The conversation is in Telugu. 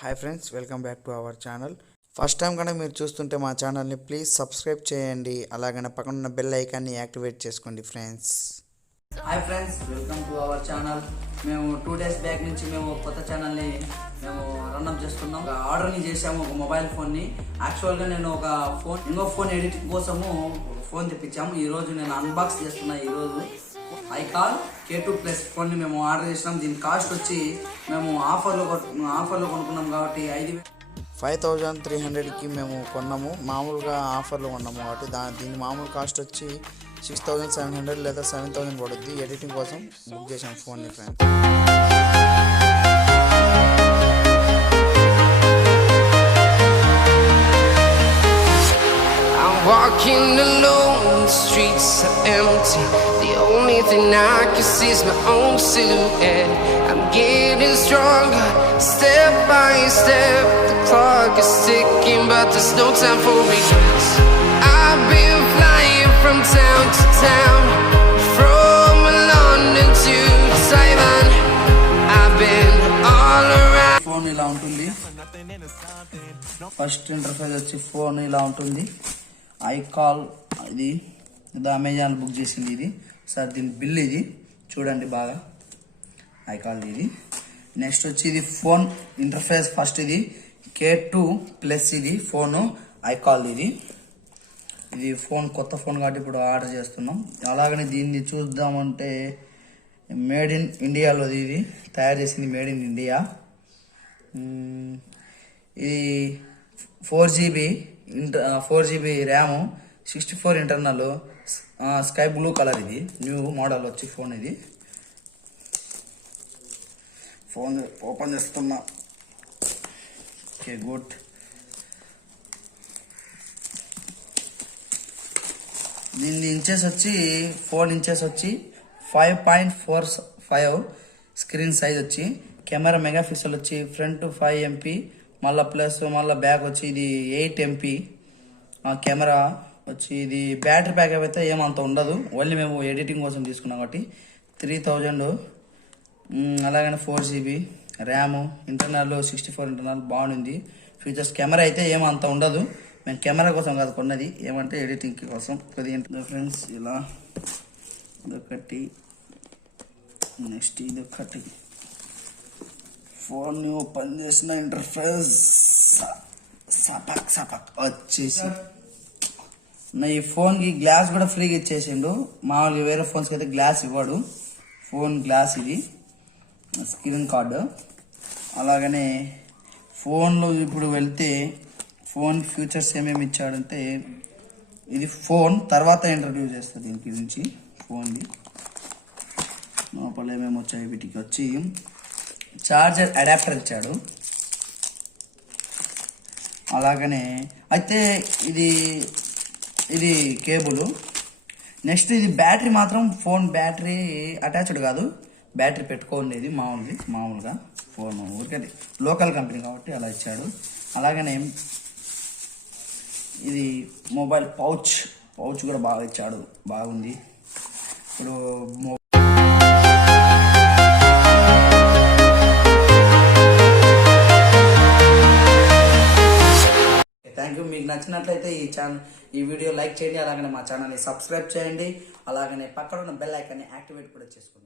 Hi friends, welcome back to our channel. First time కనుక మీరు చూస్తుంటే మా ఛానల్ని ప్లీజ్ సబ్స్క్రైబ్ చేయండి. అలాగనే పక్కన ఉన్న బెల్ ఐకాన్ని యాక్టివేట్ చేసుకోండి friends. Hi friends, welcome to our channel. మేము 2 days బ్యాక్ నుంచి మేము కొత్త ఛానల్ని మేము రన్అప్ చేస్తున్నాం. ఆర్డర్ని చేసాము ఒక మొబైల్ ఫోన్ని. యాక్చువల్గా నేను ఇంకో ఫోన్ ఎడిటింగ్ కోసము ఫోన్ తెప్పించాము. ఈరోజు నేను అన్బాక్స్ చేస్తున్నా. ఈరోజు kall k2 ప్లస్ ఫోన్ని మేము ఆర్డర్ చేసినాం. దీని కాస్ట్ వచ్చి మేము ఆఫర్లో కొనుక్కున్నాం కాబట్టి 5,300కి మేము కొన్నాము. మామూలుగా ఆఫర్లో కొన్నాము కాబట్టి దీని మామూలు కాస్ట్ వచ్చి 6,700 లేదా 7,000 పడుద్ది. ఎడిటింగ్ కోసం బుక్ చేసాం ఫోన్ని friends. Walking alone, the streets are empty. The only thing I can see is my own silhouette. I'm getting stronger, step by step. The clock is ticking, but there's no time for regrets. I've been flying from town to town, from London to Taiwan. I've been all around. Phone ఇలా ఉంటుంది. ఫస్ట్ ఇంటర్ఫేస్ వచ్చి ఫోన్ ఇలా ఉంటుంది. kall ఇది అమెజాన్ బుక్ చేసింది. ఇది సార్ దీని బిల్ ఇది చూడండి బాగా. kall ఇది. నెక్స్ట్ వచ్చి ఇది ఫోన్ ఇంటర్ఫేస్. ఫస్ట్ ఇది k2 ప్లస్ ఇది ఫోను kall ఇది ఫోన్ కొత్త ఫోన్ కాబట్టి ఇప్పుడు ఆర్డర్ చేస్తున్నాం. అలాగనే దీన్ని చూద్దామంటే మేడ్ ఇన్ ఇండియాలో ఇది తయారు చేసింది. Made in India. ఇది 4GB RAM, 64 internal, sky blue colour. ఇది న్యూ మోడల్ వచ్చి ఫోన్. ఇది ఫోన్ ఓపెన్ చేస్తున్నా. Okay, good. దీని ఇంచెస్ వచ్చి 4 ఇంచెస్ వచ్చి 5.45 స్క్రీన్ సైజ్ వచ్చి. కెమెరా మెగాపిక్సెల్ వచ్చి ఫ్రంట్ 5 MP, మళ్ళీ ప్లస్ మళ్ళీ బ్యాక్ వచ్చి ఇది 8 MP. కెమెరా వచ్చి ఇది బ్యాటరీ బ్యాకప్ అయితే ఏమంత ఉండదు. ఓన్లీ మేము ఎడిటింగ్ కోసం తీసుకున్నాం కాబట్టి 3000. అలాగనే 4GB ర్యామ్, ఇంటర్నల్ 64 ఇంటర్నల్ బాగుంది. ఫీచర్స్ కెమెరా అయితే ఏమంత ఉండదు. మేము కెమెరా కోసం కాదు కొన్నది, ఏమంటే ఎడిటింగ్ కోసం. ఫ్రెండ్స్ ఇలా ఇదొకటి, నెక్స్ట్ ఇదొకటి. ఫోన్ ఓపెన్ చేసిన ఇంటర్ఫేస్ సపక్ వచ్చేసి ఈ ఫోన్కి గ్లాస్ కూడా ఫ్రీగా ఇచ్చేసిండు. మామూలుగా వేరే ఫోన్స్కి అయితే గ్లాస్ ఇవ్వడు. ఫోన్ గ్లాస్ ఇది, స్క్రీన్ కార్డు. అలాగనే ఫోన్లో ఇప్పుడు వెళ్తే ఫోన్ ఫీచర్స్ ఏమేమి ఇచ్చాడంటే ఇది ఫోన్ తర్వాత ఇంట్రడ్యూస్ చేస్తుంది. దీని గురించి ఫోన్ది లోపల ఏమేమి వచ్చాయి. వీటికి వచ్చి చార్జర్ అడాప్టర్ ఇచ్చాడు. అలాగనే అయితే ఇది కేబుల్. నెక్స్ట్ ఇది బ్యాటరీ మాత్రం ఫోన్ బ్యాటరీ అటాచ్డ్ కాదు, బ్యాటరీ పెట్టుకోండి. మామూలుగా ఫోన్ ఊరికే లోకల్ కంపెనీ కాబట్టి అలా ఇచ్చాడు. అలాగనే ఇది మొబైల్ పౌచ్ కూడా బాగా ఇచ్చాడు, బాగుంది. ఇప్పుడు థ్యాంక్ యూ. మీకు నచ్చినట్లయితే ఈ వీడియో లైక్ చేయండి. అలాగనే మా ఛానల్ని సబ్స్క్రైబ్ చేయండి. అలాగనే పక్కన ఉన్న బెల్ ఐకాన్ని యాక్టివేట్ కూడా చేసుకోండి.